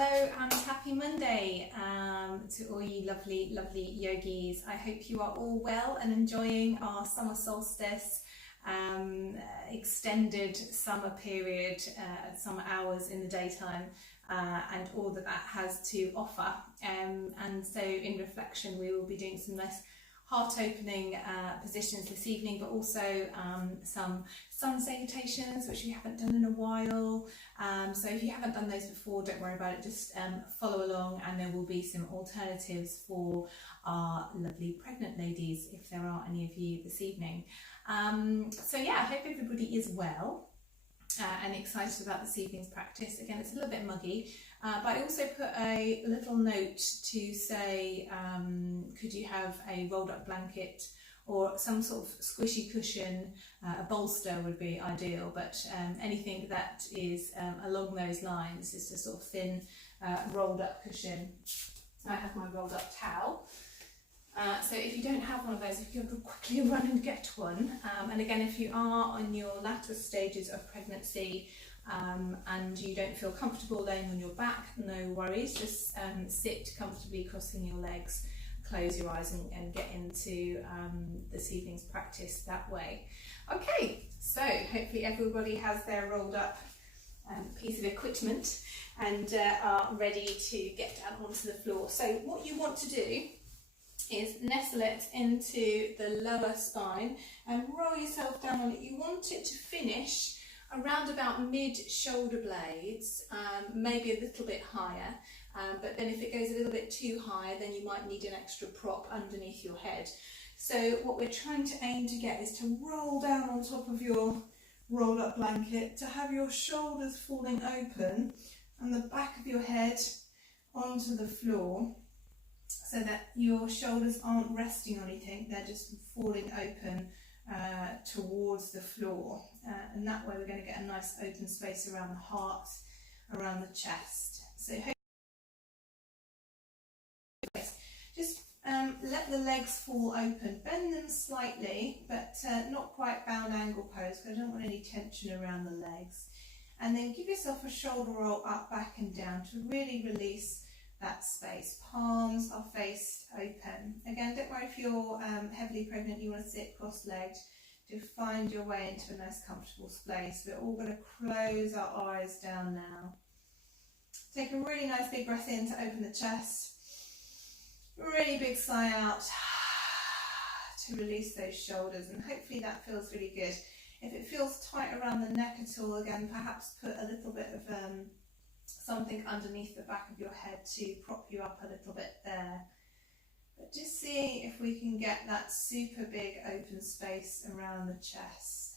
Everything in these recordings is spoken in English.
Hello and happy Monday to all you lovely yogis. I hope you are all well and enjoying our summer solstice extended summer period, summer hours in the daytime, and all that has to offer. And so in reflection we will be doing some nice heart opening positions this evening, but also some sun salutations which we haven't done in a while. So if you haven't done those before, don't worry about it, just follow along, and there will be some alternatives for our lovely pregnant ladies if there are any of you this evening. So yeah, I hope everybody is well and excited about this evening's practice. Again, it's a little bit muggy, but I also put a little note to say, could you have a rolled up blanket or some sort of squishy cushion? A bolster would be ideal, but anything that is along those lines, is a sort of thin rolled up cushion. I have my rolled up towel. So if you don't have one of those, if you can quickly run and get one. And again, if you are on your latter stages of pregnancy and you don't feel comfortable laying on your back, no worries, just sit comfortably crossing your legs, close your eyes and get into this evening's practice that way. Okay, so hopefully everybody has their rolled up piece of equipment and are ready to get down onto the floor. So what you want to do is nestle it into the lower spine and roll yourself down on it. You want it to finish around about mid shoulder blades, maybe a little bit higher, but then if it goes a little bit too high, then you might need an extra prop underneath your head. So what we're trying to aim to get is to roll down on top of your rolled up blanket, to have your shoulders falling open and the back of your head onto the floor, so that your shoulders aren't resting on anything, they're just falling open towards the floor. And that way we're going to get a nice open space around the heart, around the chest. So just let the legs fall open, bend them slightly, but not quite bound angle pose, because I don't want any tension around the legs. And then give yourself a shoulder roll up, back and down to really release that space. Palms are faced open. Again, don't worry if you're heavily pregnant, you want to sit cross-legged. To find your way into a nice comfortable space. We're all going to close our eyes down now. Take a really nice big breath in to open the chest. Really big sigh out to release those shoulders, and hopefully that feels really good. If it feels tight around the neck at all, again, perhaps put a little bit of something underneath the back of your head to prop you up a little bit there. But just see if we can get that super big open space around the chest.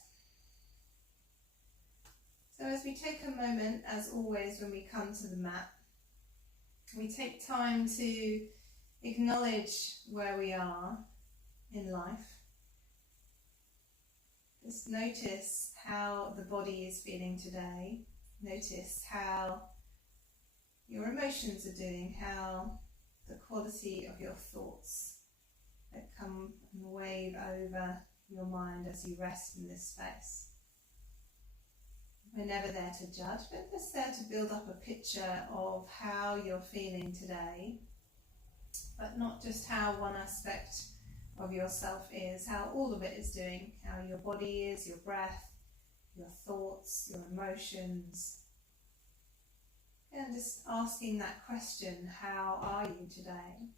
So as we take a moment, as always when we come to the mat, we take time to acknowledge where we are in life. Just notice how the body is feeling today. Notice how your emotions are doing, how the quality of your thoughts that come and wave over your mind as you rest in this space. We're never there to judge, but just there to build up a picture of how you're feeling today, but not just how one aspect of yourself is, how all of it is doing, how your body is, your breath, your thoughts, your emotions. And just asking that question, how are you today?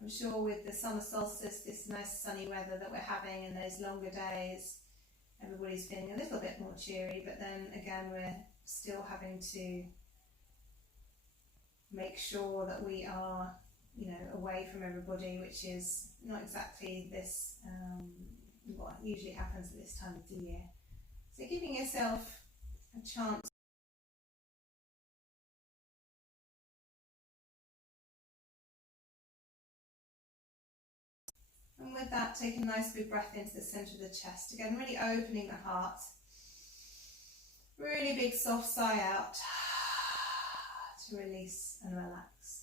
I'm sure with the summer solstice, this nice sunny weather that we're having and those longer days, everybody's feeling a little bit more cheery, but then again we're still having to make sure that we are, away from everybody, which is not exactly this what usually happens at this time of the year. So giving yourself a chance . And with that, take a nice big breath into the centre of the chest. Again, really opening the heart. Really big soft sigh out to release and relax.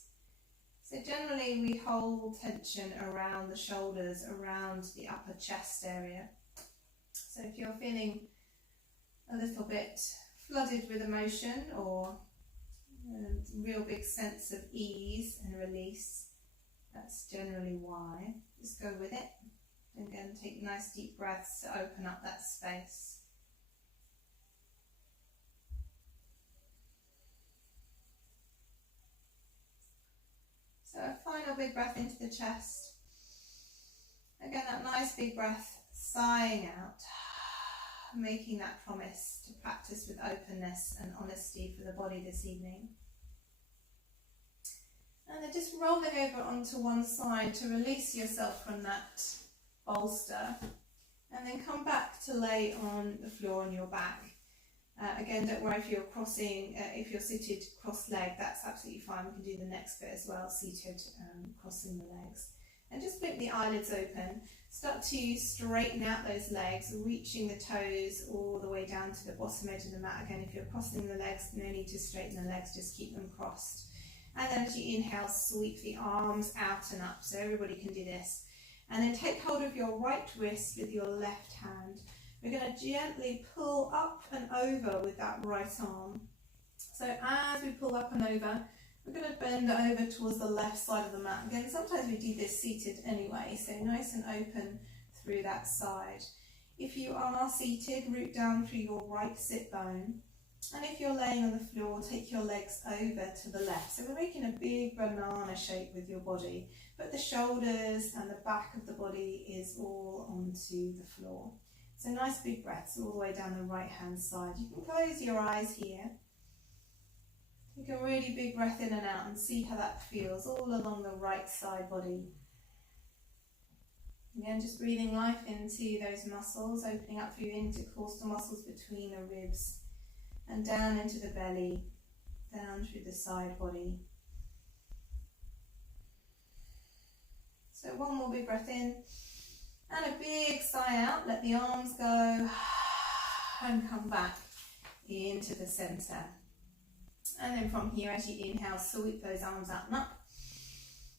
So generally we hold tension around the shoulders, around the upper chest area. So if you're feeling a little bit flooded with emotion or And real big sense of ease and release. That's generally why. Just go with it. And again, take nice deep breaths to open up that space. So a final big breath into the chest. Again, that nice big breath, sighing out, making that promise to practice with openness and honesty for the body this evening. And then just rolling over onto one side to release yourself from that bolster. And then come back to lay on the floor on your back. Again, don't worry if you're crossing, if you're seated cross-legged, that's absolutely fine. We can do the next bit as well, seated, crossing the legs. And just flip the eyelids open. Start to straighten out those legs, reaching the toes all the way down to the bottom edge of the mat. Again, if you're crossing the legs, no need to straighten the legs, just keep them crossed. And then as you inhale, sweep the arms out and up, so everybody can do this. And then take hold of your right wrist with your left hand. We're going to gently pull up and over with that right arm. So as we pull up and over, we're going to bend over towards the left side of the mat. Again, sometimes we do this seated anyway, so nice and open through that side. If you are seated, root down through your right sit bone. And if you're laying on the floor, take your legs over to the left. So we're making a big banana shape with your body, but the shoulders and the back of the body is all onto the floor. So nice big breaths all the way down the right hand side. You can close your eyes here. Take a really big breath in and out and see how that feels all along the right side body. Again, just breathing life into those muscles, opening up through intercostal muscles between the ribs and down into the belly, down through the side body. So one more big breath in. And a big sigh out, let the arms go and come back into the centre. And then from here, as you inhale, sweep those arms out and up.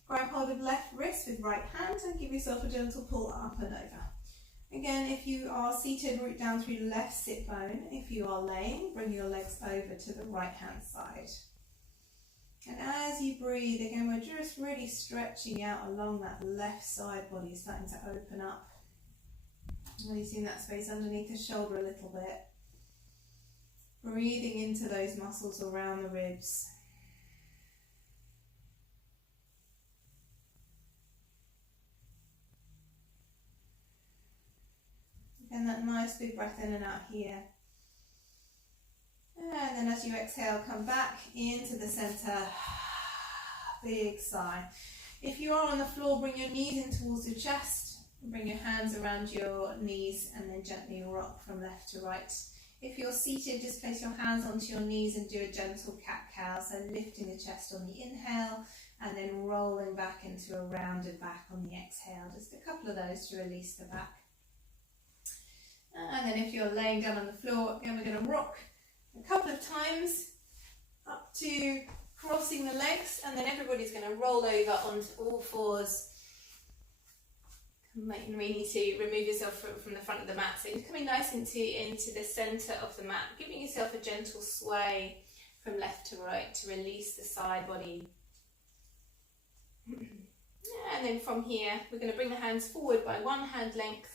Grab hold of left wrist with right hand and give yourself a gentle pull up and over. Again, if you are seated, root down through the left sit bone. If you are laying, bring your legs over to the right hand side. And as you breathe, again, we're just really stretching out along that left side body, starting to open up. Releasing that space underneath the shoulder a little bit. Breathing into those muscles around the ribs. Again, that nice big breath in and out here. And then as you exhale, come back into the centre. Big sigh. If you are on the floor, bring your knees in towards your chest. Bring your hands around your knees and then gently rock from left to right. If you're seated, just place your hands onto your knees and do a gentle cat-cow. So lifting the chest on the inhale and then rolling back into a rounded back on the exhale. Just a couple of those to release the back. And then if you're laying down on the floor, again, we're going to rock a couple of times up to crossing the legs, and then everybody's going to roll over onto all fours. You may need to remove yourself from the front of the mat, so you're coming nice into the centre of the mat, giving yourself a gentle sway from left to right to release the side body. And then from here, we're going to bring the hands forward by one hand length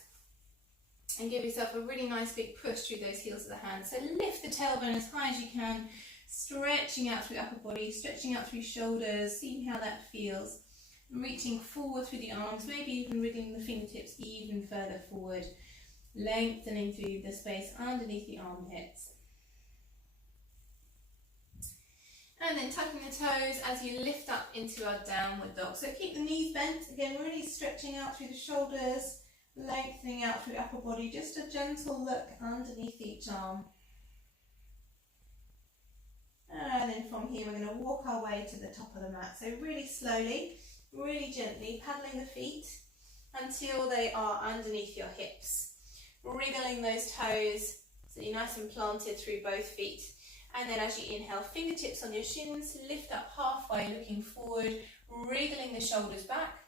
and give yourself a really nice big push through those heels of the hands. So lift the tailbone as high as you can, stretching out through the upper body, stretching out through shoulders, seeing how that feels. And reaching forward through the arms, maybe even wriggling the fingertips even further forward, lengthening through the space underneath the armpits. And then tucking the toes as you lift up into our downward dog. So keep the knees bent, again really stretching out through the shoulders, lengthening out through the upper body, just a gentle look underneath each arm. And then from here we're going to walk our way to the top of the mat. So really slowly, really gently, paddling the feet until they are underneath your hips. Wriggling those toes so you're nice and planted through both feet. And then as you inhale, fingertips on your shins, lift up halfway, looking forward, wriggling the shoulders back.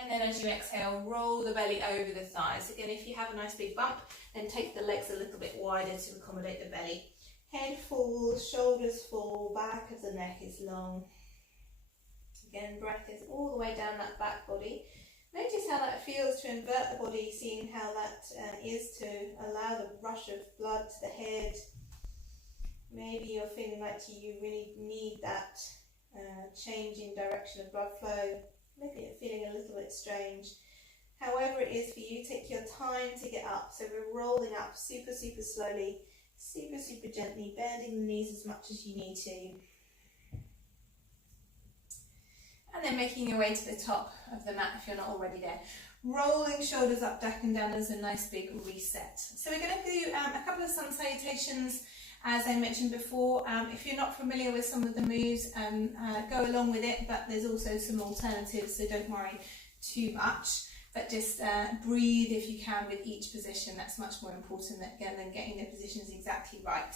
And then as you exhale, roll the belly over the thighs. Again, if you have a nice big bump, then take the legs a little bit wider to accommodate the belly. Head falls, shoulders fall, back of the neck is long. Again, breath is all the way down that back body. Notice how that feels to invert the body, seeing how that is to allow the rush of blood to the head. Maybe you're feeling like you really need that change in direction of blood flow. Maybe you're feeling a little bit strange. However it is for you, take your time to get up. So we're rolling up super, super slowly, super, super gently, bending the knees as much as you need to. And then making your way to the top of the mat if you're not already there. Rolling shoulders up, back and down as a nice big reset. So we're going to do a couple of sun salutations, as I mentioned before. If you're not familiar with some of the moves, go along with it, but there's also some alternatives, so don't worry too much. But just breathe if you can with each position. That's much more important than getting the positions exactly right.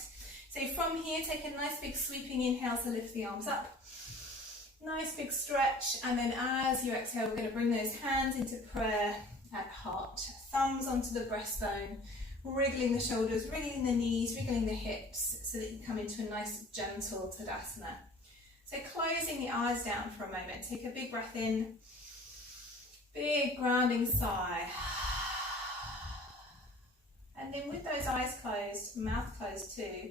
So from here, take a nice big sweeping inhale to lift the arms up. Nice big stretch, and then as you exhale, we're going to bring those hands into prayer at heart. Thumbs onto the breastbone, wriggling the shoulders, wriggling the knees, wriggling the hips, so that you come into a nice gentle Tadasana. So closing the eyes down for a moment, take a big breath in, big grounding sigh. And then with those eyes closed, mouth closed too,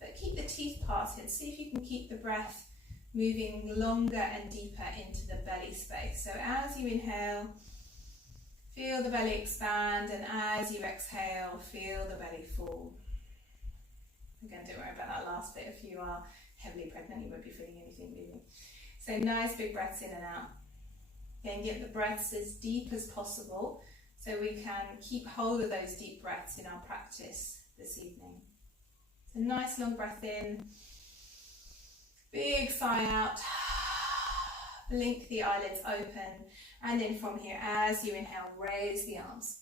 but keep the teeth parted. See if you can keep the breath moving longer and deeper into the belly space. So as you inhale, feel the belly expand, and as you exhale, feel the belly fall. Again, don't worry about that last bit. If you are heavily pregnant, you won't be feeling anything moving. So nice big breaths in and out. Then get the breaths as deep as possible so we can keep hold of those deep breaths in our practice this evening. So nice long breath in. Big sigh out, blink the eyelids open, and then from here, as you inhale, raise the arms.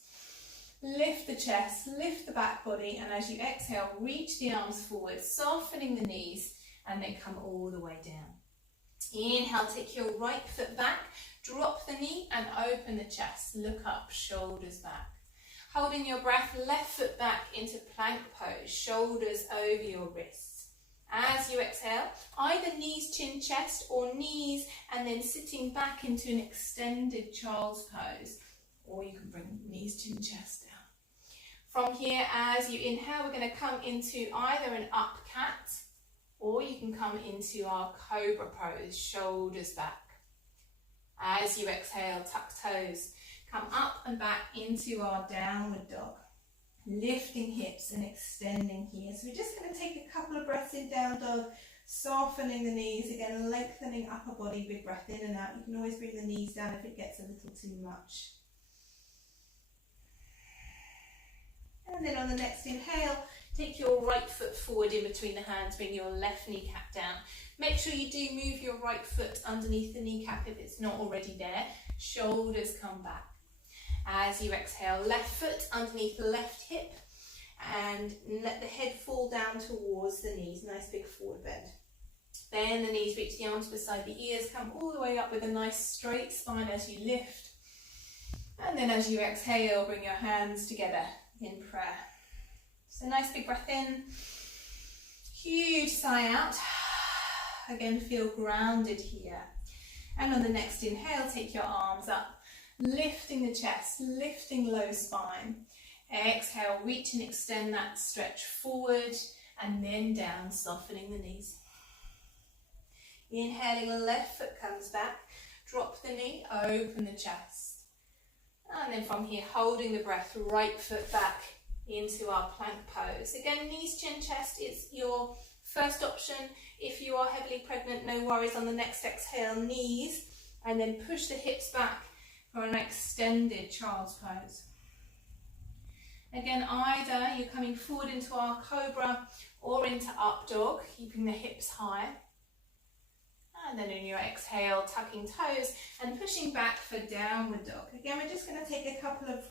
Lift the chest, lift the back body, and as you exhale, reach the arms forward, softening the knees, and then come all the way down. Inhale, take your right foot back, drop the knee, and open the chest. Look up, shoulders back. Holding your breath, left foot back into plank pose, shoulders over your wrists. As you exhale, either knees, chin, chest, or knees, and then sitting back into an extended child's pose, or you can bring knees, chin, chest down. From here, as you inhale, we're going to come into either an up cat, or you can come into our cobra pose, shoulders back. As you exhale, tuck toes, come up and back into our downward dog. Lifting hips and extending here. So we're just going to take a couple of breaths in down dog, softening the knees, again lengthening upper body, big breath in and out. You can always bring the knees down if it gets a little too much. And then on the next inhale, take your right foot forward in between the hands, bring your left kneecap down. Make sure you do move your right foot underneath the kneecap if it's not already there. Shoulders come back. As you exhale, left foot underneath the left hip, and let the head fall down towards the knees. Nice big forward bend. Bend the knees, reach the arms beside the ears, come all the way up with a nice straight spine as you lift. And then as you exhale, bring your hands together in prayer. So nice big breath in, huge sigh out. Again, feel grounded here. And on the next inhale, take your arms up. Lifting the chest, lifting low spine. Exhale, reach and extend that stretch forward and then down, softening the knees. Inhaling, left foot comes back. Drop the knee, open the chest. And then from here, holding the breath, right foot back into our plank pose. Again, knees, chin, chest is your first option. If you are heavily pregnant, no worries. On the next exhale, knees, and then push the hips back for an extended child's pose. Again, either you're coming forward into our cobra or into up dog, keeping the hips high. And then in your exhale, tucking toes and pushing back for downward dog. Again, we're just going to take a couple of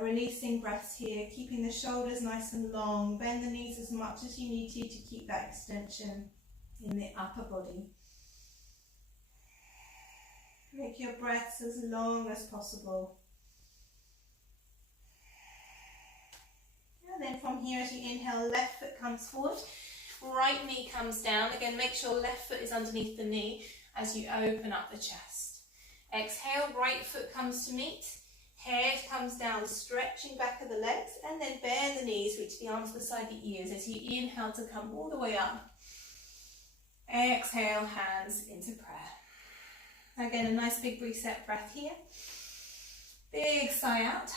releasing breaths here, keeping the shoulders nice and long. Bend the knees as much as you need to keep that extension in the upper body. Make your breaths as long as possible. And then from here, as you inhale, left foot comes forward, right knee comes down. Again, make sure left foot is underneath the knee as you open up the chest. Exhale, right foot comes to meet. Head comes down, stretching back of the legs, and then bend the knees, reach the arms beside the ears as you inhale to come all the way up. Exhale, hands into prayer. Again, a nice big reset breath here. Big sigh out.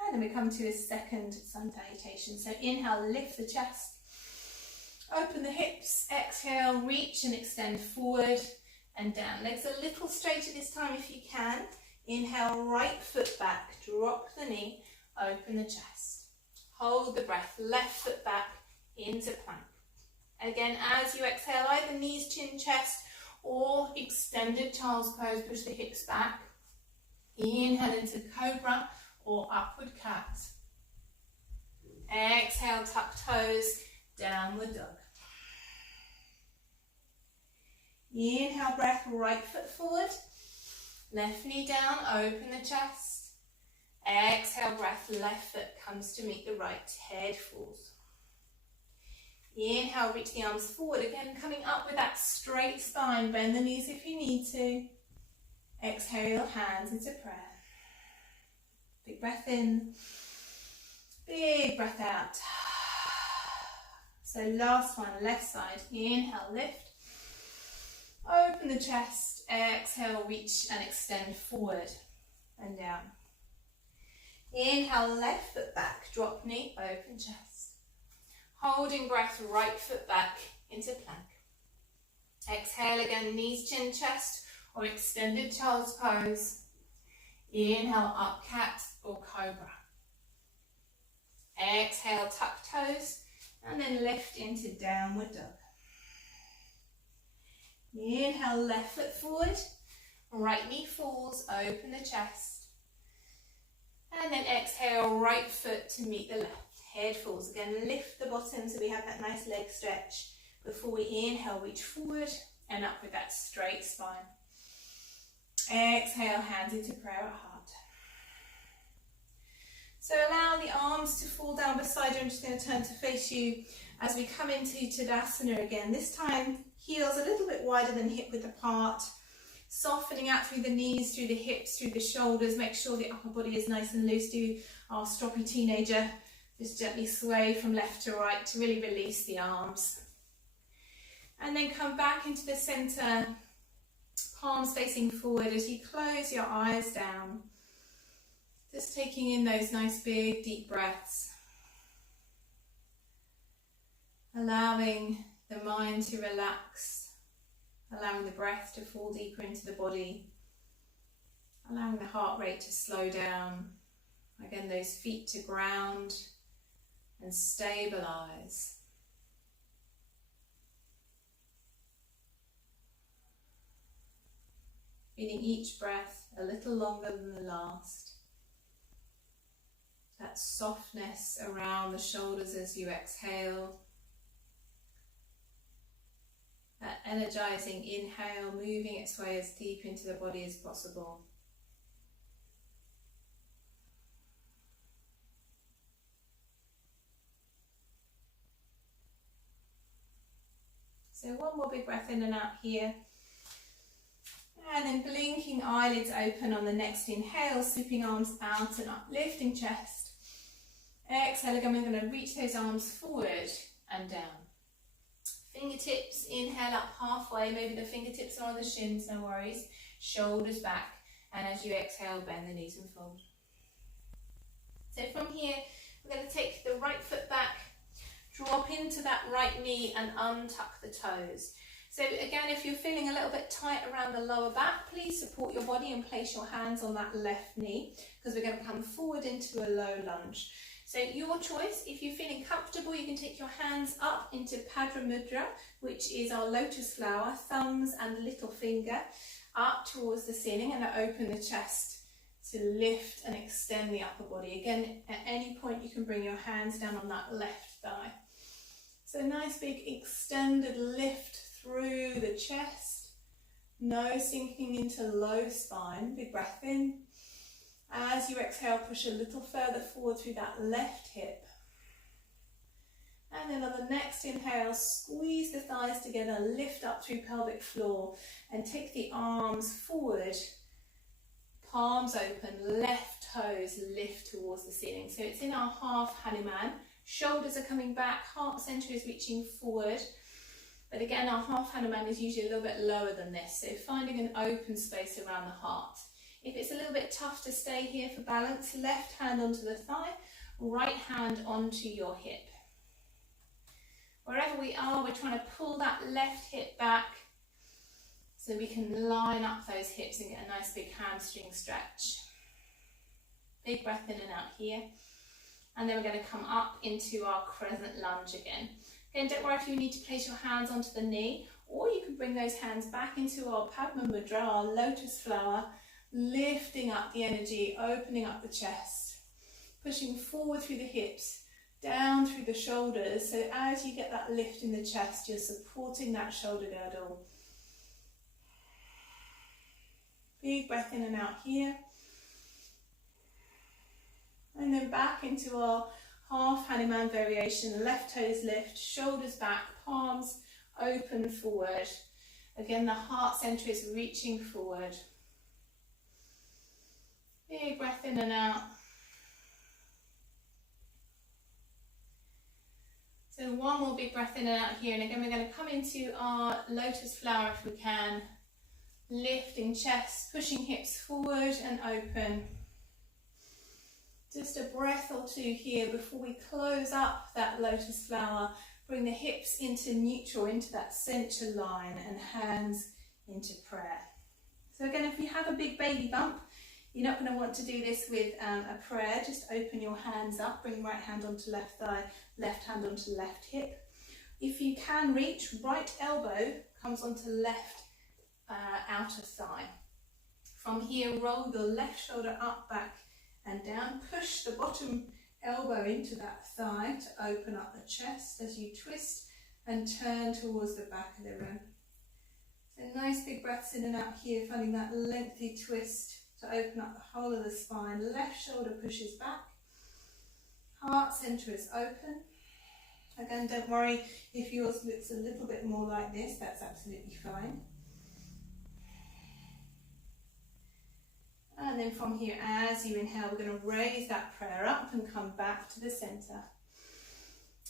And then we come to a second sun salutation. So inhale, lift the chest. Open the hips. Exhale, reach and extend forward and down. Legs a little straighter this time if you can. Inhale, right foot back, drop the knee, open the chest. Hold the breath, left foot back into plank. Again, as you exhale, either knees, chin, chest, or extended child's pose, push the hips back. Inhale into cobra or upward cat. Exhale, tuck toes, downward dog. Inhale, breath, right foot forward. Left knee down, open the chest. Exhale, breath, left foot comes to meet the right, head falls. Inhale, reach the arms forward. Again, coming up with that straight spine. Bend the knees if you need to. Exhale, hands into prayer. Big breath in. Big breath out. So last one, left side. Inhale, lift. Open the chest, exhale, reach and extend forward and down. Inhale, left foot back, drop knee, open chest. Holding breath, right foot back into plank. Exhale again, knees, chin, chest or extended child's pose. Inhale, up cat or cobra. Exhale, tuck toes and then lift into downward dog. Inhale, left foot forward, right knee falls, open the chest. And then exhale, right foot to meet the left, head falls. Again, lift the bottom so we have that nice leg stretch before we inhale, reach forward and up with that straight spine. Exhale, hands into prayer at heart. So allow the arms to fall down beside you. I'm just going to turn to face you as we come into Tadasana again. This time, heels a little bit wider than hip width apart. Softening out through the knees, through the hips, through the shoulders. Make sure the upper body is nice and loose. Do our stroppy teenager. Just gently sway from left to right to really release the arms. And then come back into the center, palms facing forward as you close your eyes down. Just taking in those nice big deep breaths. Allowing the mind to relax, allowing the breath to fall deeper into the body, allowing the heart rate to slow down. Again, those feet to ground and stabilize. Feeling each breath a little longer than the last. That softness around the shoulders as you exhale. That energizing inhale, moving its way as deep into the body as possible. So one more big breath in and out here. And then blinking eyelids open on the next inhale, sweeping arms out and up, lifting chest. Exhale again, we're going to reach those arms forward and down. Fingertips, inhale up halfway, maybe the fingertips are on the shins, no worries. Shoulders back, and as you exhale, bend the knees and fold. So from here, we're going to take the right foot back, drop into that right knee and untuck the toes. So again, if you're feeling a little bit tight around the lower back, please support your body and place your hands on that left knee because we're going to come forward into a low lunge. So your choice, if you're feeling comfortable, you can take your hands up into Padra Mudra, which is our lotus flower, thumbs and little finger up towards the ceiling, and open the chest to lift and extend the upper body. Again, at any point you can bring your hands down on that left thigh. So nice big extended lift through the chest, no sinking into low spine. Big breath in As you exhale, push a little further forward through that left hip. And then on the next inhale, squeeze the thighs together, lift up through pelvic floor and take the arms forward, palms open, left toes lift towards the ceiling. So it's in our half Hanuman. Shoulders are coming back, heart center is reaching forward. But again, our half Hanuman is usually a little bit lower than this. So finding an open space around the heart. If it's a little bit tough to stay here for balance, left hand onto the thigh, right hand onto your hip. Wherever we are, we're trying to pull that left hip back so we can line up those hips and get a nice big hamstring stretch. Big breath in and out here. And then we're going to come up into our crescent lunge again. Again, don't worry if you need to place your hands onto the knee, or you can bring those hands back into our Padma Mudra, our lotus flower, lifting up the energy, opening up the chest, pushing forward through the hips, down through the shoulders. So as you get that lift in the chest, you're supporting that shoulder girdle. Big breath in and out here. And then back into our half Hanuman variation. Left toes lift, shoulders back, palms open forward. Again, the heart center is reaching forward. Big breath in and out. So one more big breath in and out here, and again we're going to come into our lotus flower if we can, lifting chest, pushing hips forward and open. Just a breath or two here before we close up that lotus flower. Bring the hips into neutral, into that center line, and hands into prayer. So again, if you have a big baby bump, you're not going to want to do this with a prayer. Just open your hands up, bring right hand onto left thigh, left hand onto left hip. If you can reach, right elbow comes onto left outer thigh. From here, roll your left shoulder up, back and down. Push the bottom elbow into that thigh to open up the chest as you twist and turn towards the back of the room. So nice big breaths in and out here, finding that lengthy twist to open up the whole of the spine. Left shoulder pushes back. Heart center is open. Again, don't worry if yours looks a little bit more like this, that's absolutely fine. And then from here, as you inhale, we're going to raise that prayer up and come back to the center.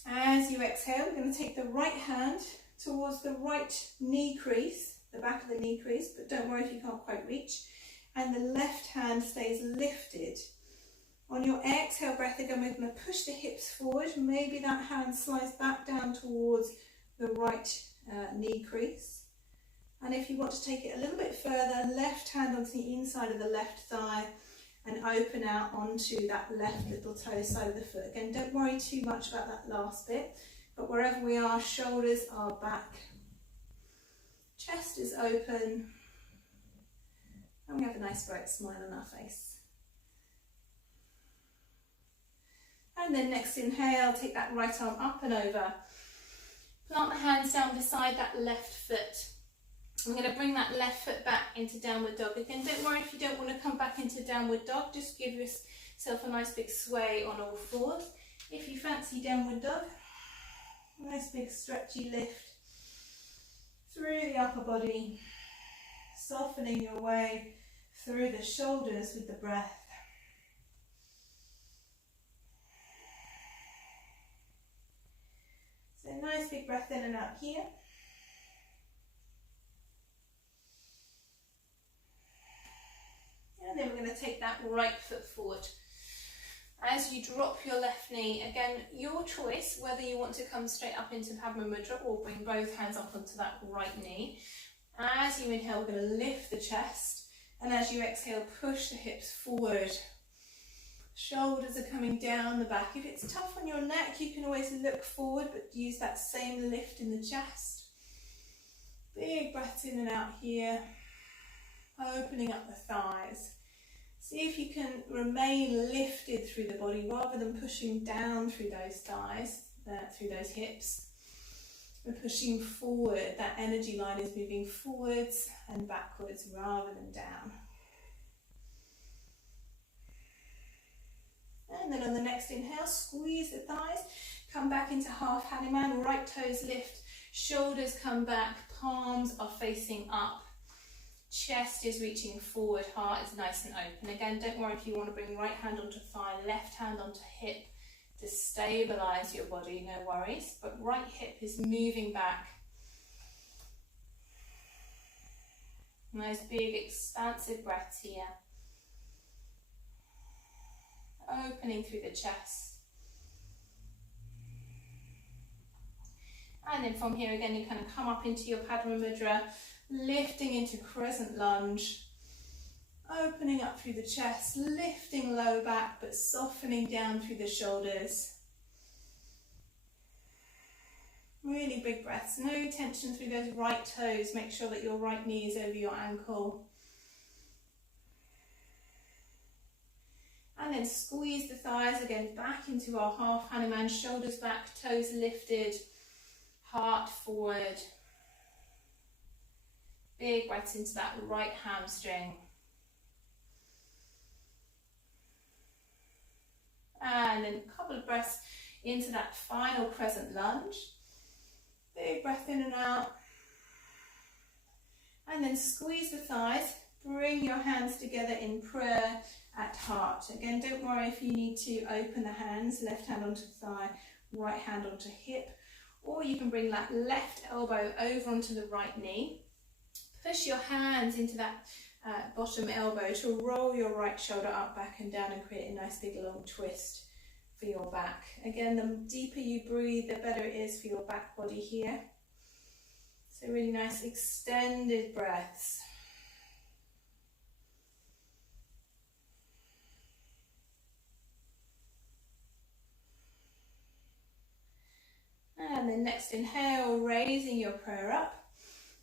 As you exhale, we're going to take the right hand towards the right knee crease, the back of the knee crease, but don't worry if you can't quite reach. And the left hand stays lifted. On your exhale breath again, we're going to push the hips forward. Maybe that hand slides back down towards the right knee crease. And if you want to take it a little bit further, left hand onto the inside of the left thigh and open out onto that left little toe side of the foot. Again, don't worry too much about that last bit, but wherever we are, shoulders are back. Chest is open. And we have a nice bright smile on our face. And then next inhale, take that right arm up and over. Plant the hands down beside that left foot. I'm going to bring that left foot back into downward dog. Again, don't worry if you don't want to come back into downward dog. Just give yourself a nice big sway on all fours. If you fancy downward dog, nice big stretchy lift through the upper body, softening your way through the shoulders with the breath. So nice big breath in and out here. And then we're going to take that right foot forward. As you drop your left knee, again, your choice, whether you want to come straight up into Padma Mudra or bring both hands up onto that right knee. As you inhale, we're going to lift the chest. And as you exhale, push the hips forward. Shoulders are coming down the back. If it's tough on your neck, you can always look forward, but use that same lift in the chest. Big breaths in and out here. Opening up the thighs. See if you can remain lifted through the body rather than pushing down through those thighs, through those hips. We're pushing forward. That energy line is moving forwards and backwards rather than down. And then on the next inhale, squeeze the thighs, come back into half Hanuman, right toes lift, shoulders come back, palms are facing up, chest is reaching forward, heart is nice and open. Again, don't worry if you want to bring right hand onto thigh, left hand onto hip to stabilize your body, no worries, but right hip is moving back. Nice big expansive breaths here. Opening through the chest. And then from here again, you kind of come up into your Padma Mudra, lifting into crescent lunge, opening up through the chest, lifting low back, but softening down through the shoulders. Really big breaths, no tension through those right toes. Make sure that your right knee is over your ankle. And then squeeze the thighs again back into our half Hanuman, shoulders back, toes lifted, heart forward. Big breaths into that right hamstring. And then a couple of breaths into that final crescent lunge. Big breath in and out. And then squeeze the thighs. Bring your hands together in prayer at heart. Again, don't worry if you need to open the hands. Left hand onto thigh, right hand onto hip. Or you can bring that left elbow over onto the right knee. Push your hands into that bottom elbow to roll your right shoulder up, back and down and create a nice big long twist for your back. Again, the deeper you breathe, the better it is for your back body here. So really nice extended breaths. And then next inhale, raising your prayer up.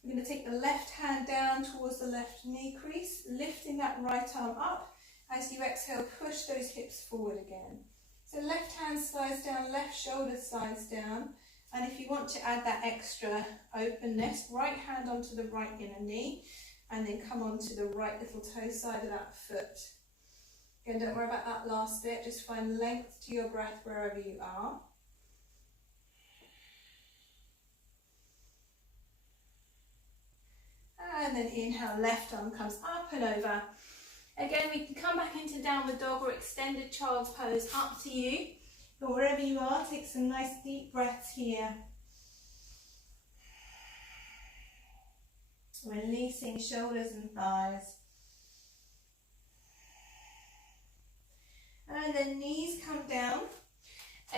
We're going to take the left hand down towards the left knee crease, lifting that right arm up. As you exhale, push those hips forward again. So left hand slides down, left shoulder slides down. And if you want to add that extra openness, right hand onto the right inner knee, and then come onto the right little toe side of that foot. Again, don't worry about that last bit, just find length to your breath wherever you are. And then inhale, left arm comes up and over. Again, we can come back into downward dog or extended child's pose, up to you. But wherever you are, take some nice deep breaths here. Releasing shoulders and thighs. And then knees come down,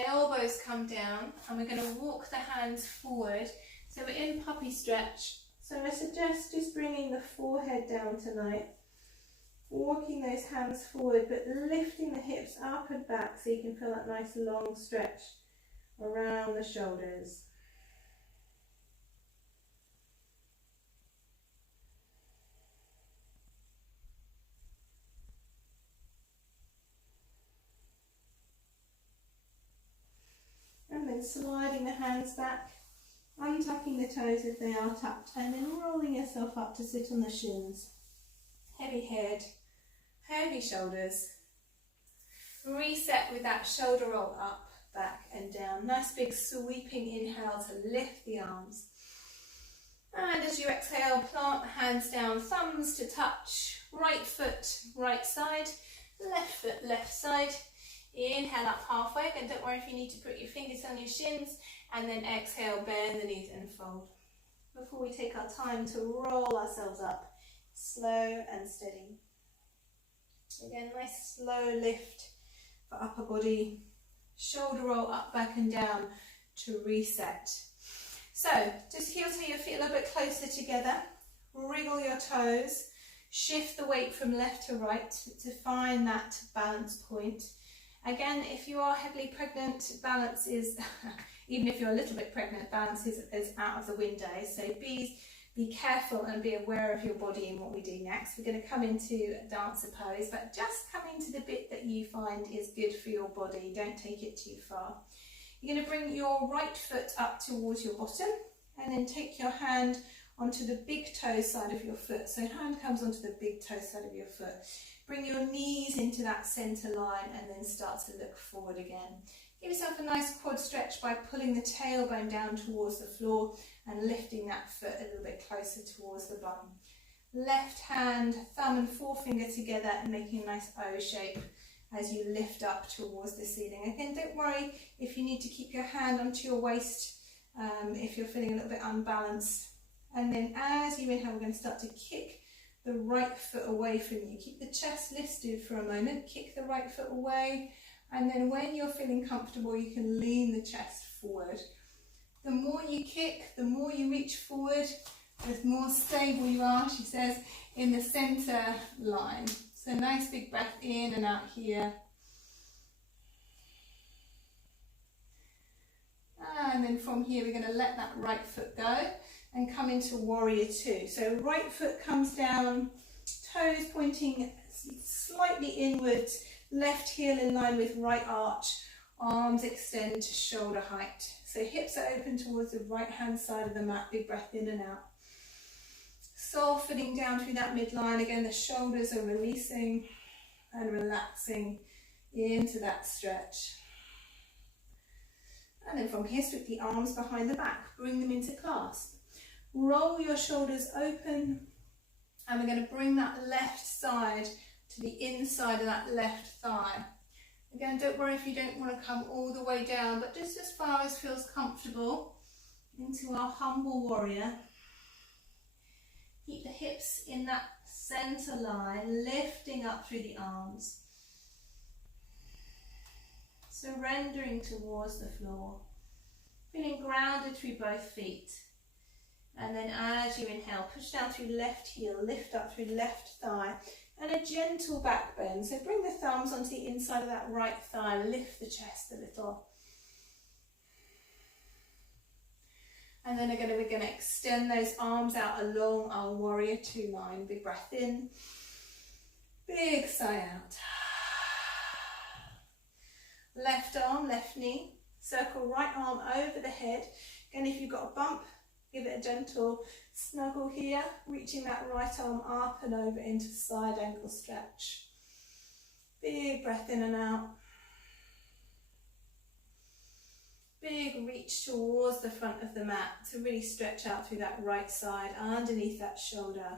elbows come down, and we're going to walk the hands forward. So we're in puppy stretch. So I suggest just bringing the forehead down tonight, walking those hands forward, but lifting the hips up and back so you can feel that nice long stretch around the shoulders. And then sliding the hands back, untucking the toes if they are tucked, and then rolling yourself up to sit on the shins. Heavy head, heavy shoulders. Reset with that shoulder roll up, back and down. Nice big sweeping inhale to lift the arms. And as you exhale, plant the hands down, thumbs to touch. Right foot, right side, left foot, left side. Inhale up halfway, and don't worry if you need to put your fingers on your shins, and then exhale, bend the knees and fold. Before we take our time to roll ourselves up, slow and steady. Again, nice slow lift for upper body, shoulder roll up, back and down to reset. So, just heel till your feet a little bit closer together, wriggle your toes, shift the weight from left to right to find that balance point. Again, if you are heavily pregnant, balance is, even if you're a little bit pregnant, balance is out of the window. So be careful and be aware of your body and what we do next. We're going to come into a dancer pose, but just come into the bit that you find is good for your body. Don't take it too far. You're going to bring your right foot up towards your bottom, and then take your hand onto the big toe side of your foot. So hand comes onto the big toe side of your foot. Bring your knees into that centre line and then start to look forward again. Give yourself a nice quad stretch by pulling the tailbone down towards the floor and lifting that foot a little bit closer towards the bum. Left hand, thumb and forefinger together and making a nice O shape as you lift up towards the ceiling. Again, don't worry if you need to keep your hand onto your waist if you're feeling a little bit unbalanced. And then as you inhale, we're going to start to kick the right foot away from you. Keep the chest lifted for a moment, kick the right foot away, and then when you're feeling comfortable, you can lean the chest forward. The more you kick, the more you reach forward, the more stable you are, she says, in the center line. So nice big breath in and out here. And then from here, we're going to let that right foot go and come into warrior two. So right foot comes down, toes pointing slightly inwards, left heel in line with right arch, arms extend to shoulder height. So hips are open towards the right hand side of the mat, big breath in and out. Softening down through that midline, again the shoulders are releasing and relaxing into that stretch. And then from here, sweep the arms behind the back, bring them into clasp. Roll your shoulders open, and we're going to bring that left side to the inside of that left thigh. Again, don't worry if you don't want to come all the way down, but just as far as feels comfortable into our humble warrior. Keep the hips in that center line, lifting up through the arms. Surrendering towards the floor. Feeling grounded through both feet. And then as you inhale, push down through left heel, lift up through left thigh, and a gentle back bend. So bring the thumbs onto the inside of that right thigh, lift the chest a little. And then we're going to extend those arms out along our warrior two line. Big breath in, big sigh out. Left arm, left knee, circle right arm over the head. Again, if you've got a bump, give it a gentle snuggle here, reaching that right arm up and over into side ankle stretch. Big breath in and out. Big reach towards the front of the mat to really stretch out through that right side, underneath that shoulder.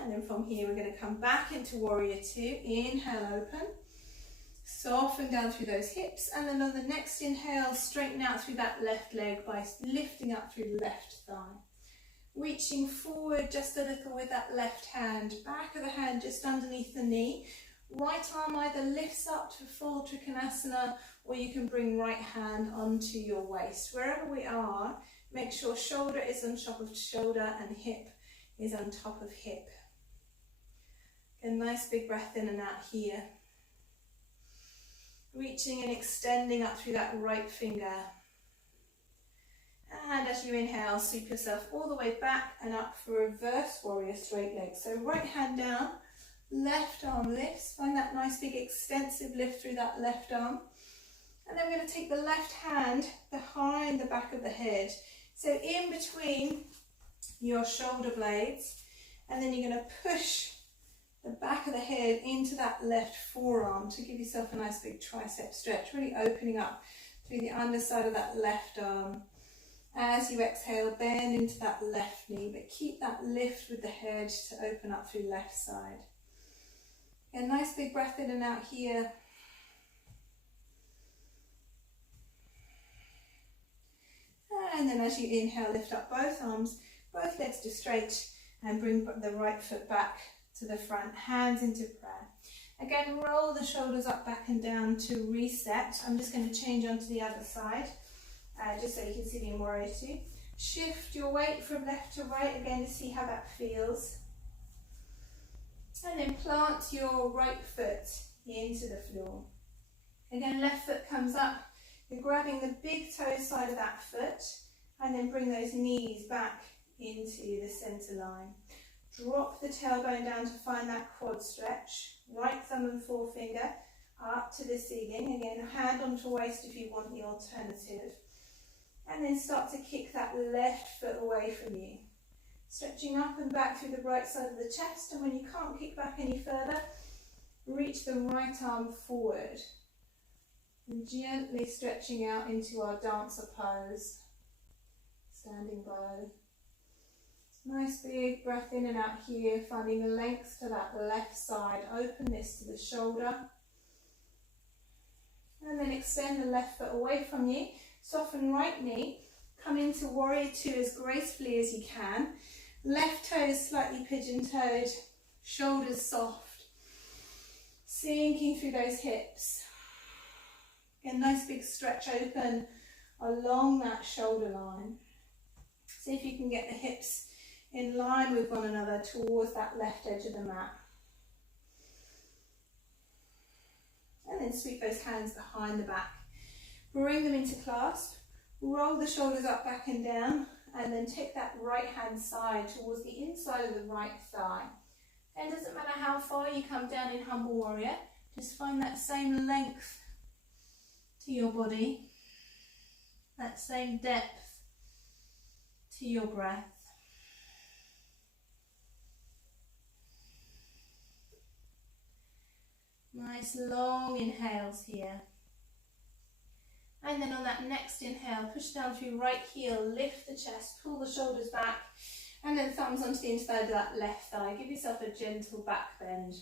And then from here, we're going to come back into warrior two. Inhale, open. Soften down through those hips, and then on the next inhale, straighten out through that left leg by lifting up through the left thigh. Reaching forward just a little with that left hand, back of the hand just underneath the knee. Right arm either lifts up to full Trikonasana, or you can bring right hand onto your waist. Wherever we are, make sure shoulder is on top of shoulder and hip is on top of hip. A nice big breath in and out here. Reaching and extending up through that right finger. And as you inhale, sweep yourself all the way back and up for reverse warrior straight leg. So right hand down, left arm lifts. Find that nice big extensive lift through that left arm. And then we're going to take the left hand behind the back of the head. So in between your shoulder blades. And then you're going to push the back of the head into that left forearm to give yourself a nice big tricep stretch, really opening up through the underside of that left arm. As you exhale, bend into that left knee, but keep that lift with the head to open up through left side. A nice big breath in and out here. And then as you inhale, lift up both arms, both legs to straight, and bring the right foot back to the front, hands into prayer. Again, roll the shoulders up, back and down to reset. I'm just going to change onto the other side, just so you can see me in warrior two. Shift your weight from left to right, again to see how that feels. And then plant your right foot into the floor. Again, left foot comes up. You're grabbing the big toe side of that foot, and then bring those knees back into the center line. Drop the tailbone down to find that quad stretch. Right thumb and forefinger up to the ceiling. Again, hand onto waist if you want the alternative. And then start to kick that left foot away from you. Stretching up and back through the right side of the chest, and when you can't kick back any further, reach the right arm forward. And gently stretching out into our dancer pose. Standing bow. Nice big breath in and out here, finding length to that left side. Openness to the shoulder. And then extend the left foot away from you. Soften right knee. Come into warrior two as gracefully as you can. Left toes slightly pigeon-toed. Shoulders soft. Sinking through those hips. Again, nice big stretch open along that shoulder line. See if you can get the hips in line with one another towards that left edge of the mat. And then sweep those hands behind the back. Bring them into clasp. Roll the shoulders up, back and down. And then take that right hand side towards the inside of the right thigh. And it doesn't matter how far you come down in humble warrior. Just find that same length to your body. That same depth to your breath. Nice long inhales here. And then on that next inhale, push down through right heel, lift the chest, pull the shoulders back, and then thumbs onto the inside of that left thigh. Give yourself a gentle back bend.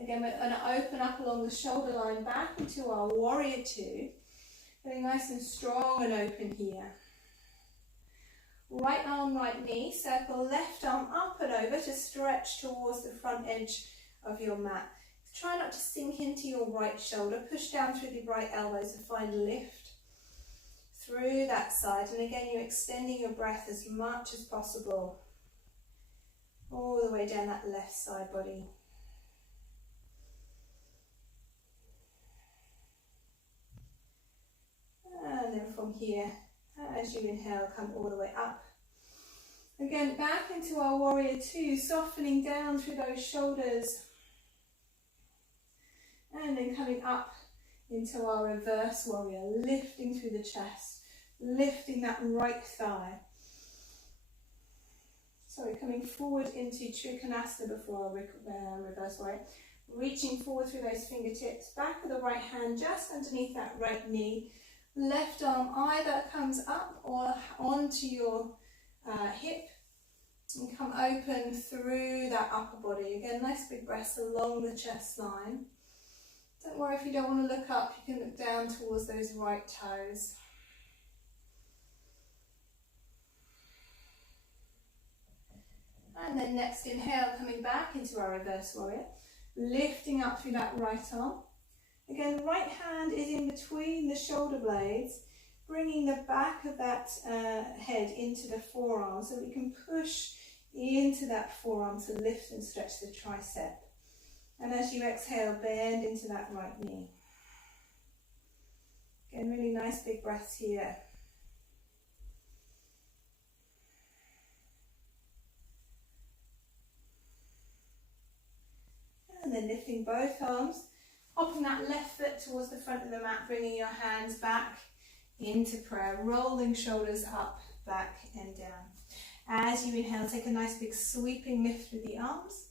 Again, we're going to open up along the shoulder line back into our warrior two. Getting nice and strong and open here. Right arm, right knee, circle left arm up and over to stretch towards the front edge of your mat. Try not to sink into your right shoulder. Push down through the right elbow to find lift through that side. And again, you're extending your breath as much as possible. All the way down that left side body. And then from here, as you inhale, come all the way up. Again, back into our warrior two, softening down through those shoulders. And then coming up into our reverse warrior, lifting through the chest, lifting that right thigh. Sorry, coming forward into Trikonasana before our reverse warrior. Reaching forward through those fingertips, back of the right hand just underneath that right knee. Left arm either comes up or onto your hip and come open through that upper body. Again, nice big breaths along the chest line. Don't worry if you don't want to look up, you can look down towards those right toes. And then next inhale, coming back into our reverse warrior, lifting up through that right arm. Again, right hand is in between the shoulder blades, bringing the back of that head into the forearm so we can push into that forearm to lift and stretch the tricep. And as you exhale, bend into that right knee. Again, really nice big breaths here. And then lifting both arms. Hopping that left foot towards the front of the mat, bringing your hands back into prayer, rolling shoulders up, back and down. As you inhale, take a nice big sweeping lift with the arms.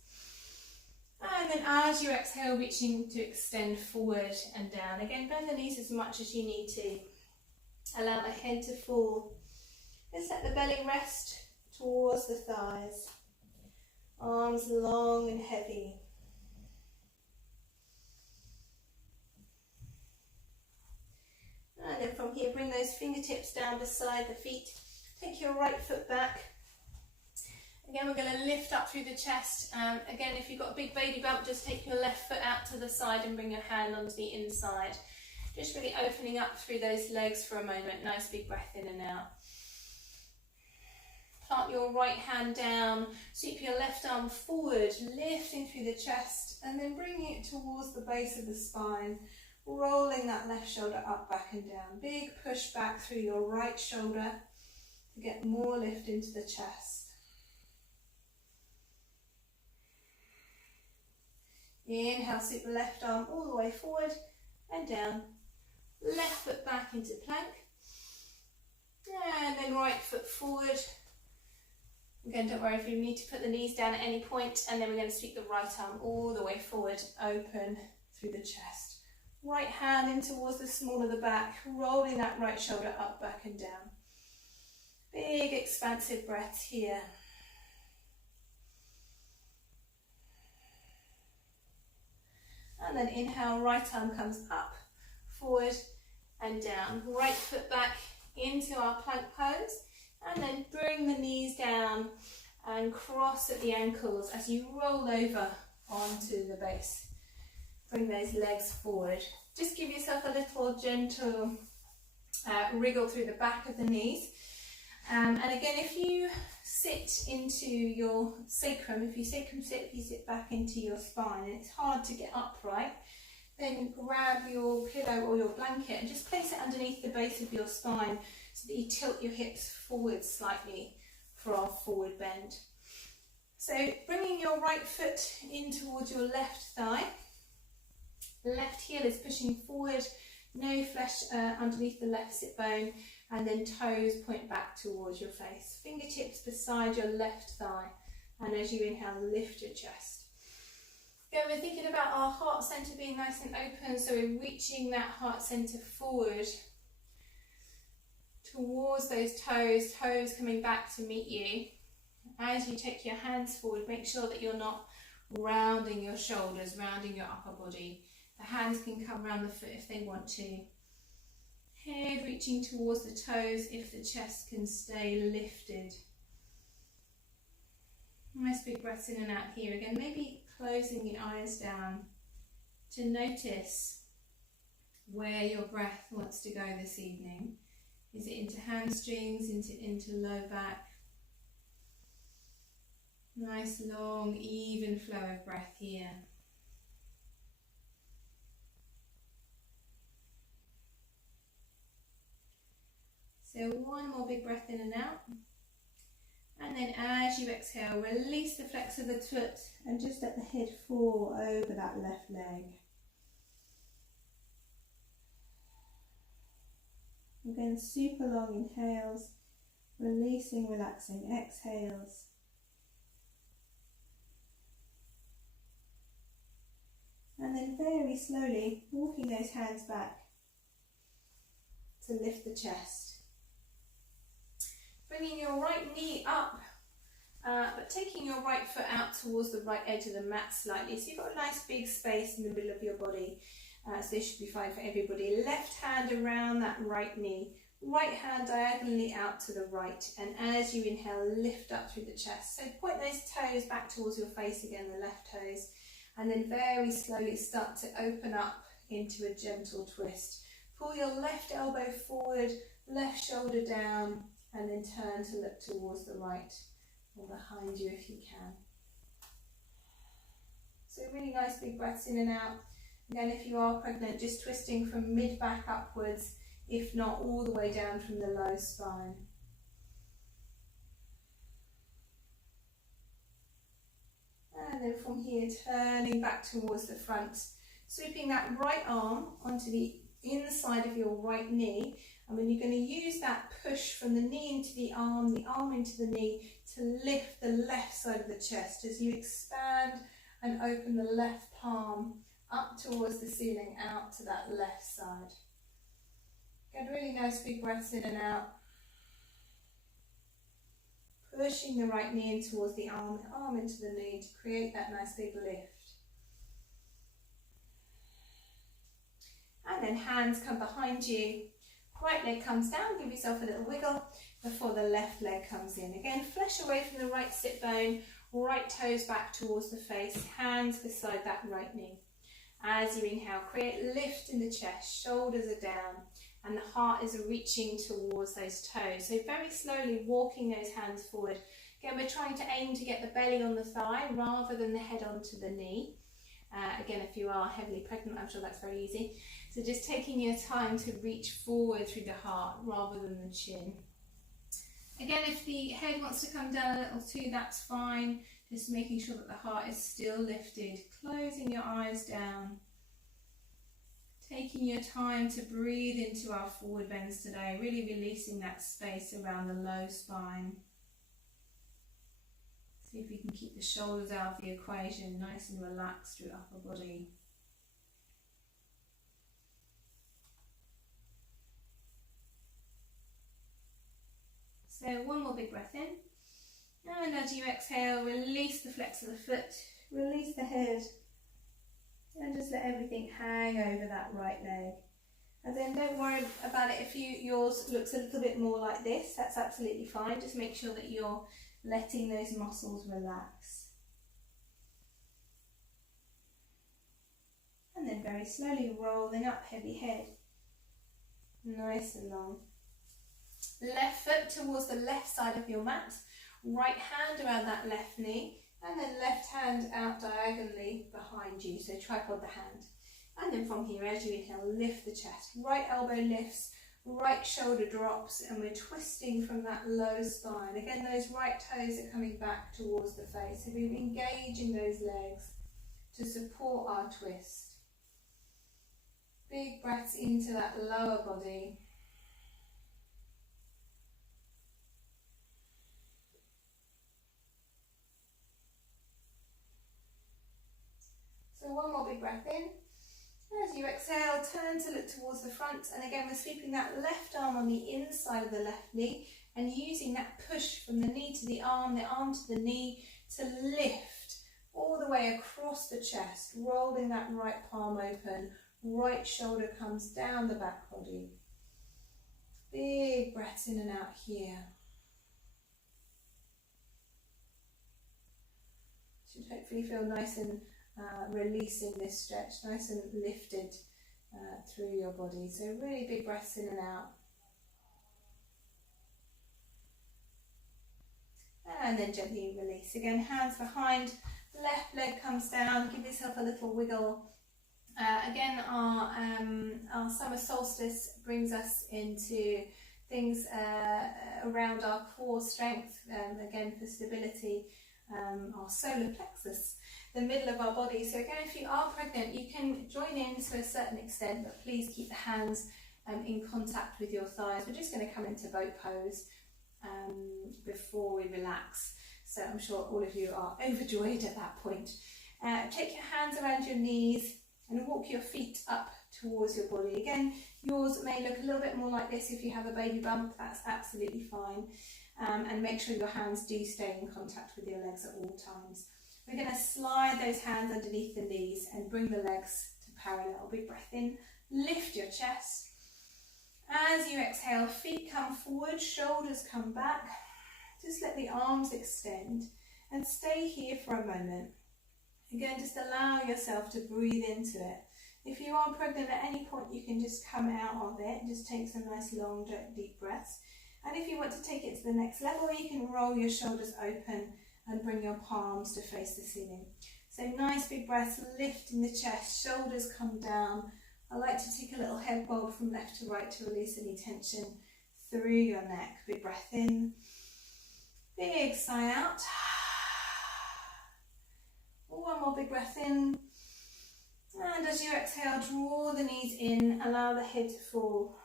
And then as you exhale, reaching to extend forward and down. Again, bend the knees as much as you need to. Allow the head to fall. Just let the belly rest towards the thighs. Arms long and heavy. And then from here, bring those fingertips down beside the feet. Take your right foot back. Again, we're going to lift up through the chest. Again, if you've got a big baby bump, just take your left foot out to the side and bring your hand onto the inside. Just really opening up through those legs for a moment. Nice big breath in and out. Plant your right hand down. Sweep your left arm forward, lifting through the chest, and then bringing it towards the base of the spine. Rolling that left shoulder up, back and down. Big push back through your right shoulder to get more lift into the chest. Inhale, sweep the left arm all the way forward and down. left foot back into plank, and then right foot forward. Again, don't worry if you need to put the knees down at any point, and then we're going to sweep the right arm all the way forward, open through the chest. Right hand in towards the small of the back, rolling that right shoulder up, back and down. Big expansive breath here. And then inhale, right arm comes up, forward and down. Right foot back into our plank pose. And then bring the knees down and cross at the ankles as you roll over onto the base. Bring those legs forward. Just give yourself a little gentle wriggle through the back of the knees. And again, if you sit into your sacrum, if you sacrum sit, if you sit back into your spine and it's hard to get upright, then grab your pillow or your blanket and just place it underneath the base of your spine so that you tilt your hips forward slightly for our forward bend. So bringing your right foot in towards your left thigh. Left heel is pushing forward, no flesh underneath the left sit bone, and then toes point back towards your face. Fingertips beside your left thigh, and as you inhale, lift your chest. Again, we're thinking about our heart centre being nice and open, so we're reaching that heart centre forward towards those toes, toes coming back to meet you. As you take your hands forward, make sure that you're not rounding your shoulders, rounding your upper body. The hands can come around the foot if they want to. Head reaching towards the toes if the chest can stay lifted. Nice big breaths in and out here. Again, maybe closing the eyes down to notice where your breath wants to go this evening. Is it into hamstrings, into low back? Nice long even flow of breath here. So one more big breath in and out. And then as you exhale, release the flex of the foot and just let the head fall over that left leg. Again, super long inhales, releasing, relaxing exhales. And then very slowly walking those hands back to lift the chest. Bringing your right knee up, but taking your right foot out towards the right edge of the mat slightly. So you've got a nice big space in the middle of your body. So this should be fine for everybody. Left hand around that right knee. Right hand diagonally out to the right. And as you inhale, lift up through the chest. So point those toes back towards your face again, the left toes. And then very slowly start to open up into a gentle twist. Pull your left elbow forward, left shoulder down, and then turn to look towards the right or behind you if you can. So really nice big breaths in and out. Again, if you are pregnant, just twisting from mid-back upwards, if not all the way down from the low spine. And then from here, turning back towards the front, sweeping that right arm onto the inside of your right knee. And then you're going to use that push from the knee into the arm into the knee to lift the left side of the chest as you expand and open the left palm up towards the ceiling, out to that left side. Get really nice big breaths in and out. Pushing the right knee in towards the arm into the knee to create that nice big lift. And then hands come behind you. Right leg comes down, give yourself a little wiggle before the left leg comes in. Again, flesh away from the right sit bone, right toes back towards the face, hands beside that right knee. As you inhale, create lift in the chest, shoulders are down, and the heart is reaching towards those toes. So very slowly walking those hands forward. Again, we're trying to aim to get the belly on the thigh rather than the head onto the knee. Again, if you are heavily pregnant, I'm sure that's very easy. So just taking your time to reach forward through the heart rather than the chin. Again, if the head wants to come down a little too, that's fine. Just making sure that the heart is still lifted. Closing your eyes down. Taking your time to breathe into our forward bends today, really releasing that space around the low spine. See if we can keep the shoulders out of the equation, nice and relaxed through upper body. So one more big breath in. And as you exhale, release the flex of the foot, release the head, and just let everything hang over that right leg. And then don't worry about it if yours looks a little bit more like this, that's absolutely fine. Just make sure that you're letting those muscles relax. And then very slowly rolling up, heavy head, nice and long. Left foot towards the left side of your mat, right hand around that left knee, and then left hand out diagonally behind you, so tripod the hand. And then from here, as you inhale, lift the chest, right elbow lifts, right shoulder drops, and we're twisting from that low spine. Again, those right toes are coming back towards the face, so we're engaging those legs to support our twist. Big breaths into that lower body. So one more big breath in. As you exhale, turn to look towards the front, and again we're sweeping that left arm on the inside of the left knee and using that push from the knee to the arm to the knee to lift all the way across the chest, rolling that right palm open, right shoulder comes down the back body. Big breaths in and out here. Should hopefully feel nice and releasing this stretch, nice and lifted through your body. So really big breaths in and out. And then gently release. Again, hands behind, left leg comes down, give yourself a little wiggle. Again, our summer solstice brings us into things around our core strength, again for stability, our solar plexus, the middle of our body. So again, if you are pregnant, you can join in to a certain extent, but please keep the hands in contact with your thighs. We're just going to come into boat pose before we relax. So I'm sure all of you are overjoyed at that point. Take your hands around your knees and walk your feet up towards your body. Again, yours may look a little bit more like this if you have a baby bump, that's absolutely fine. And make sure your hands do stay in contact with your legs at all times. We're going to slide those hands underneath the knees and bring the legs to parallel. Big breath in, lift your chest. As you exhale, feet come forward, shoulders come back. Just let the arms extend and stay here for a moment. Again, just allow yourself to breathe into it. If you are pregnant at any point, you can just come out of it. Just take some nice long, deep breaths. And if you want to take it to the next level, you can roll your shoulders open and bring your palms to face the ceiling. So nice big breaths, lifting the chest, shoulders come down. I like to take a little head bob from left to right to release any tension through your neck. Big breath in, big sigh out. One more big breath in. And as you exhale, draw the knees in, allow the head to fall.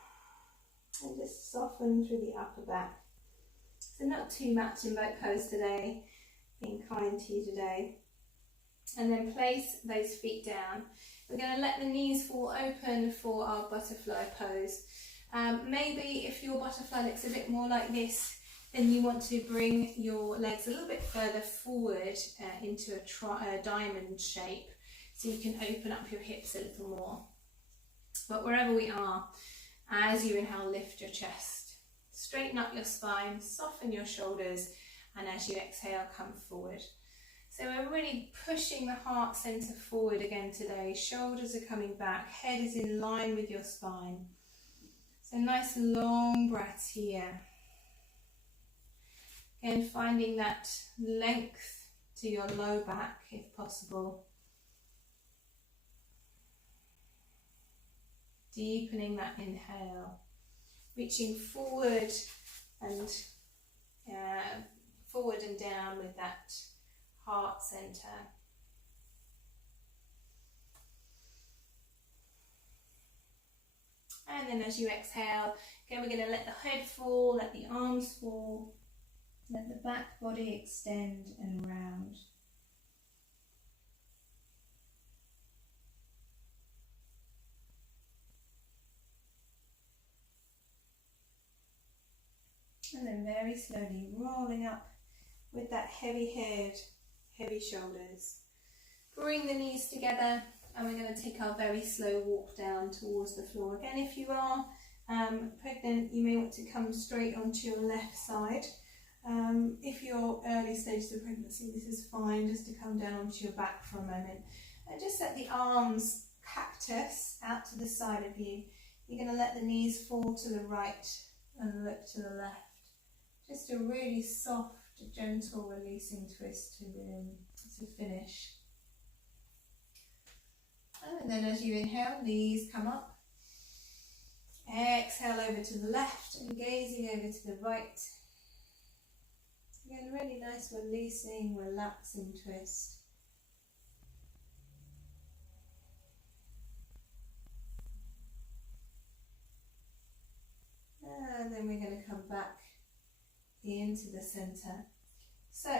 And just soften through the upper back. So not too much in boat pose today. Being kind to you today. And then place those feet down. We're going to let the knees fall open for our butterfly pose. Maybe if your butterfly looks a bit more like this, then you want to bring your legs a little bit further forward into a diamond shape, so you can open up your hips a little more. But wherever we are, as you inhale, lift your chest, straighten up your spine, soften your shoulders, and as you exhale, come forward. So we're really pushing the heart center forward again today. Shoulders are coming back, head is in line with your spine. So nice long breaths here. Again, finding that length to your low back if possible. Deepening that inhale, reaching forward and down with that heart center. and then as you exhale, again we're going to let the head fall, let the arms fall, let the back body extend and round. And then very slowly rolling up with that heavy head, heavy shoulders. Bring the knees together, and we're going to take our very slow walk down towards the floor. Again, if you are pregnant, you may want to come straight onto your left side. If you're early stages of pregnancy, this is fine, just to come down onto your back for a moment. And just let the arms cactus out to the side of you. You're going to let the knees fall to the right and look to the left. Just a really soft, gentle releasing twist to finish. And then as you inhale, knees come up. Exhale over to the left and gazing over to the right. Again, really nice releasing, relaxing twist. And then we're going to come back into the center. So,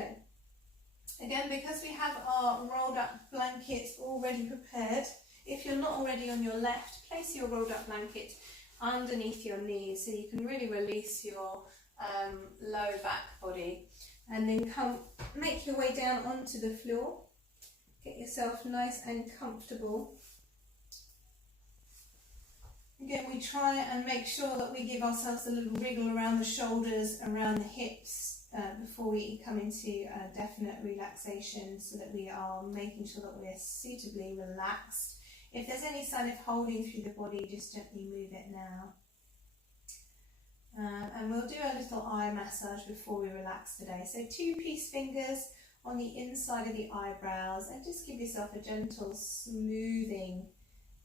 again, because we have our rolled up blankets already prepared, if you're not already on your left, place your rolled up blanket underneath your knees so you can really release your low back body. And then make your way down onto the floor. Get yourself nice and comfortable. Again, we try and make sure that we give ourselves a little wriggle around the shoulders, around the hips, before we come into a definite relaxation, so that we are making sure that we're suitably relaxed. If there's any sign of holding through the body, just gently move it now. And we'll do a little eye massage before we relax today. So 2 peace fingers on the inside of the eyebrows, and just give yourself a gentle smoothing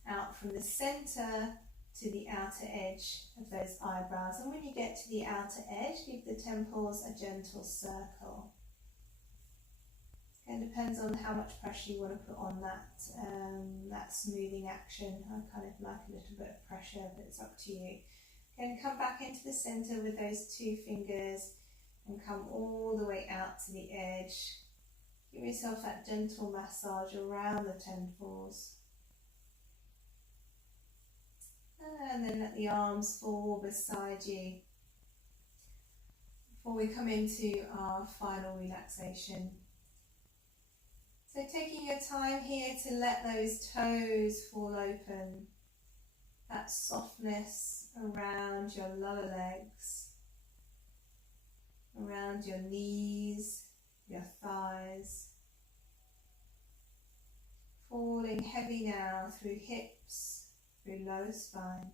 out from the center to the outer edge of those eyebrows. And when you get to the outer edge, give the temples a gentle circle. It depends on how much pressure you want to put on that smoothing action. I kind of like a little bit of pressure, but it's up to you. Again, come back into the center with those 2 fingers and come all the way out to the edge. Give yourself that gentle massage around the temples. And then let the arms fall beside you before we come into our final relaxation. So taking your time here to let those toes fall open, that softness around your lower legs, around your knees, your thighs, falling heavy now through hips, through low spine.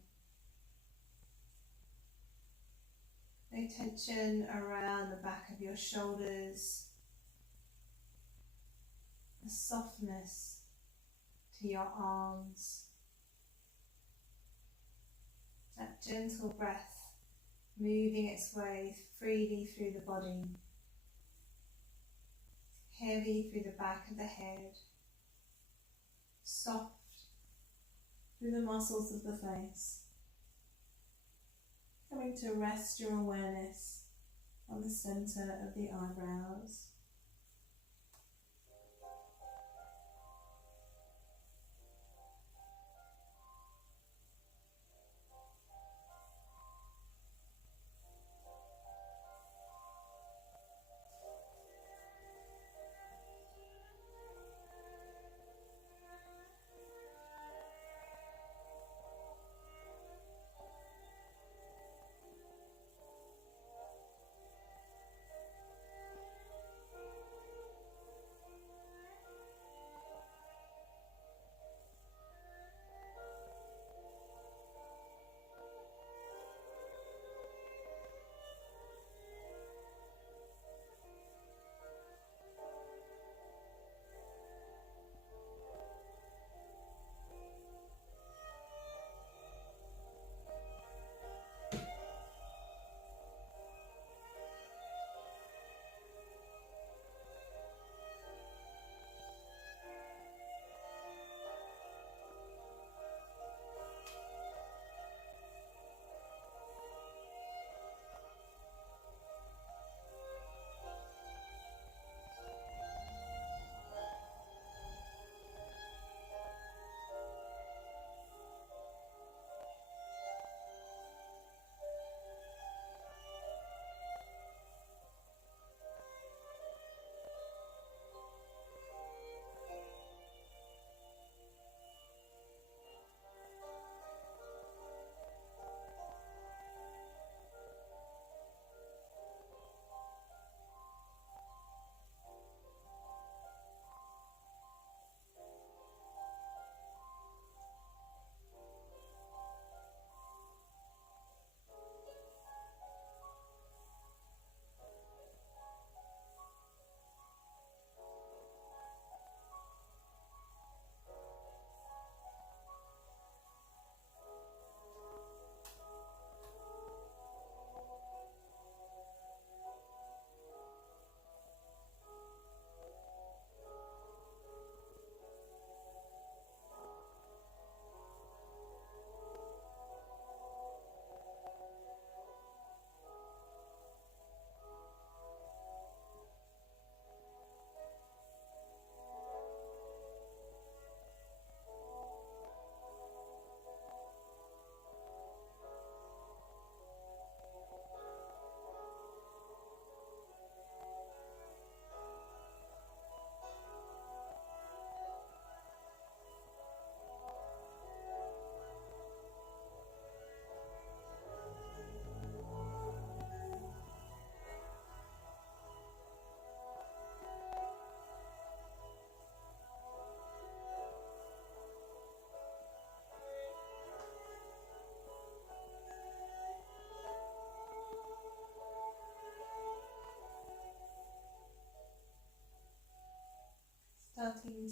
No tension around the back of your shoulders. A softness to your arms. That gentle breath moving its way freely through the body. Heavy through the back of the head. Soft through the muscles of the face. Coming to rest your awareness on the center of the eyebrows.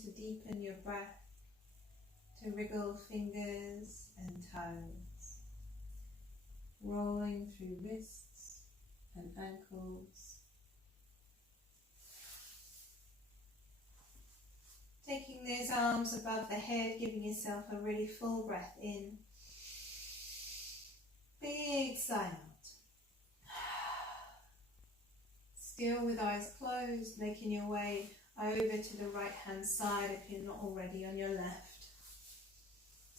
to deepen your breath, to wriggle fingers and toes, rolling through wrists and ankles. Taking those arms above the head, giving yourself a really full breath in. Big sigh out. Still with eyes closed, making your way over to the right hand side if you're not already on your left.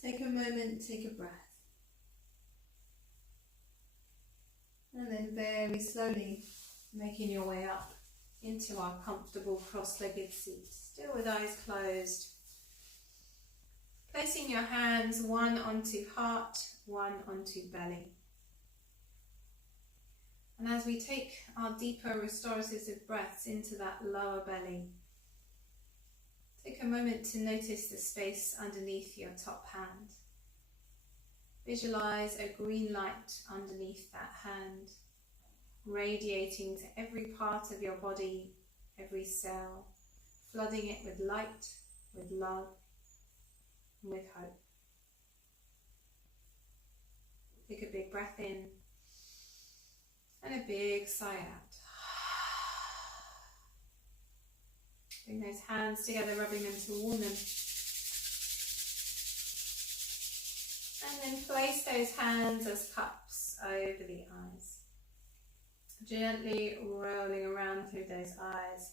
Take a moment, take a breath. And then very slowly making your way up into our comfortable cross-legged seat, still with eyes closed. Placing your hands one onto heart, one onto belly. And as we take our deeper restorative breaths into that lower belly, take a moment to notice the space underneath your top hand. Visualize a green light underneath that hand, radiating to every part of your body, every cell, flooding it with light, with love, and with hope. Take a big breath in and a big sigh out. Bring those hands together, rubbing them to warm them. And then place those hands as cups over the eyes. Gently rolling around through those eyes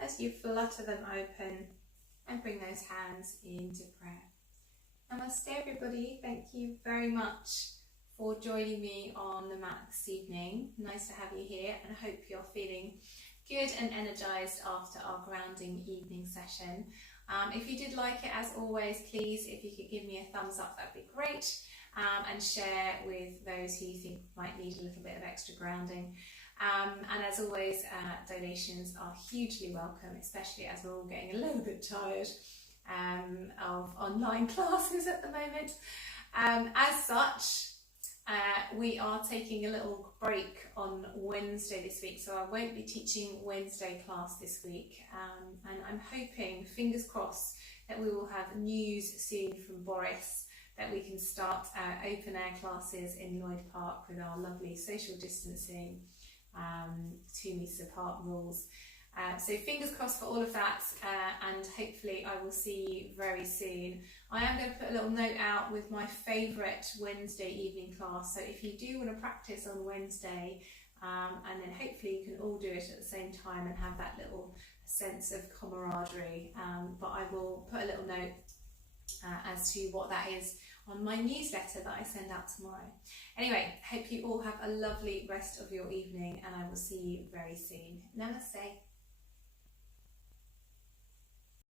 as you flutter them open and bring those hands into prayer. Namaste everybody, thank you very much for joining me on the mat this evening. Nice to have you here, and I hope you're feeling good and energized after our grounding evening session. If you did like it, as always, please, if you could give me a thumbs up, that'd be great, and share with those who you think might need a little bit of extra grounding. And as always, donations are hugely welcome, especially as we're all getting a little bit tired of online classes at the moment. As such, we are taking a little break on Wednesday this week, so I won't be teaching Wednesday class this week, and I'm hoping, fingers crossed, that we will have news soon from Boris that we can start our open air classes in Lloyd Park with our lovely social distancing, 2 meters apart rules. So fingers crossed for all of that, and hopefully I will see you very soon. I am going to put a little note out with my favourite Wednesday evening class, so if you do want to practice on Wednesday, and then hopefully you can all do it at the same time and have that little sense of camaraderie, but I will put a little note as to what that is on my newsletter that I send out tomorrow. Anyway, hope you all have a lovely rest of your evening, and I will see you very soon. Namaste.